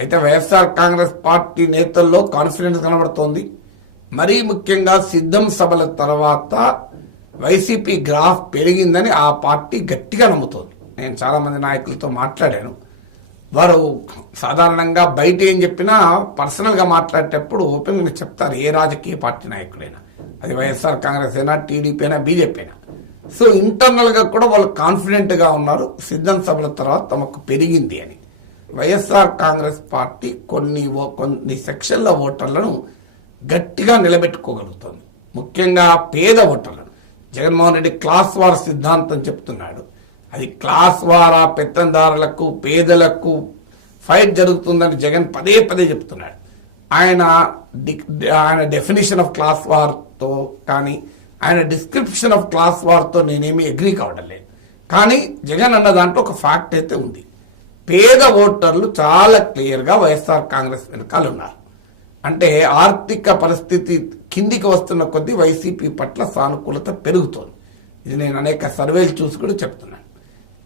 అయితే వైఎస్ఆర్ కాంగ్రెస్ పార్టీ నేతల్లో కాన్ఫిడెన్స్ కనబడుతోంది. మరీ ముఖ్యంగా సిద్ధం సభల తర్వాత వైసీపీ గ్రాఫ్ పెరిగిందని ఆ పార్టీ గట్టిగా నమ్ముతోంది. నేను చాలా మంది నాయకులతో మాట్లాడాను. వారు సాధారణంగా బయట ఏం చెప్పినా పర్సనల్గా మాట్లాడేటప్పుడు ఓపెన్గా చెప్తారు, ఏ రాజకీయ పార్టీ నాయకుడైనా, అది వైఎస్ఆర్ కాంగ్రెస్ అయినా, టీడీపీ అయినా, బీజేపీ అయినా. సో ఇంటర్నల్గా కూడా వాళ్ళు కాన్ఫిడెంట్గా ఉన్నారు, సిద్ధం సభల తర్వాత తమకు పెరిగింది అని. వైఎస్ఆర్ కాంగ్రెస్ పార్టీ కొన్ని సెక్షన్ల ఓటర్లను గట్టిగా నిలబెట్టుకోగలుగుతుంది. ముఖ్యంగా పేద ఓటర్లను. జగన్మోహన్ రెడ్డి క్లాస్ వార్ సిద్ధాంతం చెప్తున్నాడు. అది క్లాస్ వారా, పెత్తందారులకు, పేదలకు ఫైట్ జరుగుతుందని జగన్ పదే పదే చెప్తున్నాడు. ఆయన డెఫినేషన్ ఆఫ్ క్లాస్ వార్తో కానీ ఆయన డిస్క్రిప్షన్ ఆఫ్ క్లాస్ వార్తో నేనేమి అగ్రీ కావడం లేదు. కానీ జగన్ అన్న దాంట్లో ఒక ఫ్యాక్ట్ అయితే ఉంది. పేద ఓటర్లు చాలా క్లియర్గా వైఎస్ఆర్ కాంగ్రెస్ వెనకాల ఉన్నారు. అంటే ఆర్థిక పరిస్థితి కిందికి వస్తున్న కొద్దీ వైసీపీ పట్ల సానుకూలత పెరుగుతోంది. ఇది నేను అనేక సర్వేలు చూసి కూడా చెప్తున్నాను.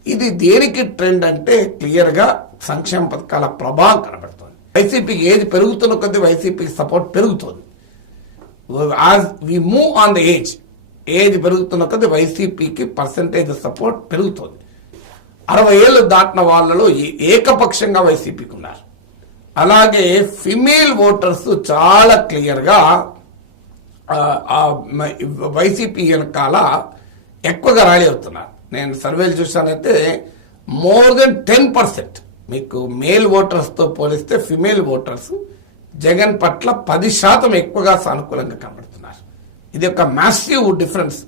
ఇది దేనికి ట్రెండ్ అంటే క్లియర్గా సంక్షేమ పథకాల ప్రభావం కనబడుతోంది. వైసీపీకి ఏది పెరుగుతున్న కొద్దీ వైసీపీకి సపోర్ట్ పెరుగుతోంది. As we move on the age పెరుగుతున్న కొద్దీ వైసీపీకి పర్సంటేజ్ సపోర్ట్ పెరుగుతోంది. 60 ఏళ్ళు దాటిన వాళ్ళలో ఏకపక్షంగా వైసీపీకి ఉన్నారు. అలాగే ఫిమేల్ ఓటర్స్ చాలా క్లియర్గా వైసీపీ వెనకాల ఎక్కువగా ర్యాలీ అవుతున్నారు. నేను సర్వేలు చూసానైతే మోర్ దెన్ 10% మీకు మేల్ ఓటర్స్తో పోలిస్తే ఫిమేల్ ఓటర్స్ జగన్ పట్ల 10% ఎక్కువగా సానుకూలంగా కనబడుతున్నారు. ఇది ఒక మ్యాసివ్ డిఫరెన్స్.